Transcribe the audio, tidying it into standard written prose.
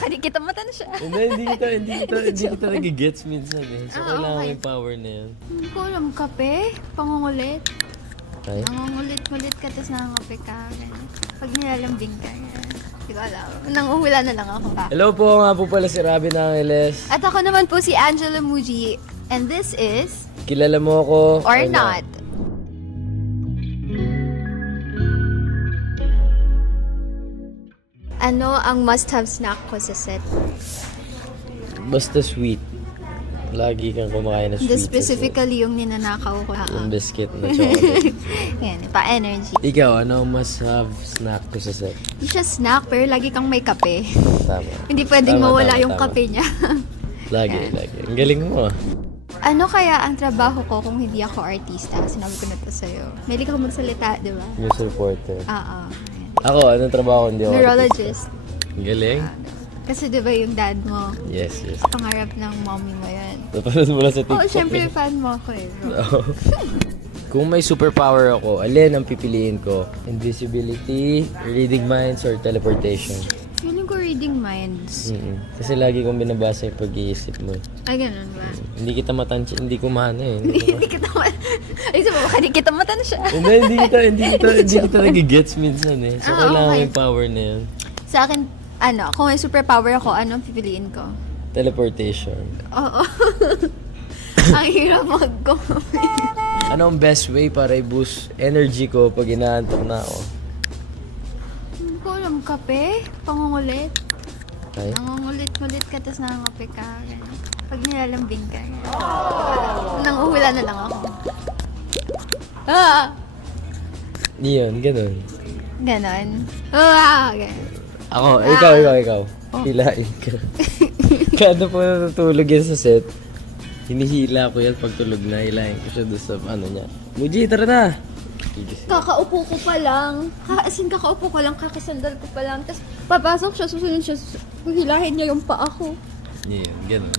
baka di kita matan siya. Hindi kita nag-gets minsan eh. So, kailangan okay. yung power na yun. Hindi ko alam, kape? Pangungulit? Okay? Nangungulit-ngulit ka, tapos nangangape ka. Ganyan. Pag nilalambing ka, yan. Hindi ko alam. Nanguhula na lang ako. Hello po, nga po pala si Robin Angeles. At ako naman po si Angela Muji. And this is... Kilala mo ako Or Not. Ano ang must-have snack ko sa set? Basta sweet. Lagi kang kumakain na sweet. Specifically yung ninanakaw ko. Yung biscuit na chocolate. Yan, pa-energy. Ikaw, ano ang must-have snack ko sa set? Hindi siya snack, pero lagi kang may kape. Tama. Hindi pwedeng mawala yung tama. kape niya. Lagi. Ang galing mo ah. Ano kaya ang trabaho ko kung hindi ako artista? Sinabi ko na to sa'yo. Mahilig ako magsalita, di ba? News reporter. Oo. Ako, anong trabaho ko? Hindi ako Neurologist. Ang galing. Kasi di ba yung dad mo, Yes. pangarap ng mommy mo yan. Napanood mo lang sa TikTok. Oo, syempre fan mo ako eh. Bro. Kung may superpower ako, alin ang pipiliin ko? Invisibility, reading minds, or teleportation? Feeling ko reading minds. Kasi lagi kong binabasa yung pag-iisip mo. Ay, ganun ba? Hindi kita matansya, hindi ko mahana eh. Hindi kita Ay, sabi baka di kita matan siya. Hindi kita nag-gets minsan eh. So, kailangan okay. yung power na yun. Sa akin, kung may superpower ako, ano ang pipiliin ko? Teleportation. Oo. Ang hirap mag-comment. Ano ang best way para i-boost energy ko pag inaantok na ako? Hindi ko alam, kape? Pangungulit? Okay? Nangungulit-ngulit ka, tapos nangangape ka. Ganyan. Pag nilalambing ka. Nanguhula na lang ako. Yun, ganun. Ganon. Ganyan. Ako, ikaw. Hilain ka. Kada po natutulog yan sa set, hinihila ko yan pag tulog na. Hilain ko siya doon sa ano niya. Muji, tara na! Kakaupo ko pa lang. Kakaupo ko lang, kakasandal ko pa lang. Tapos papasok siya, susunod siya. Hilahin niya yung paa ko. Yun, ganun.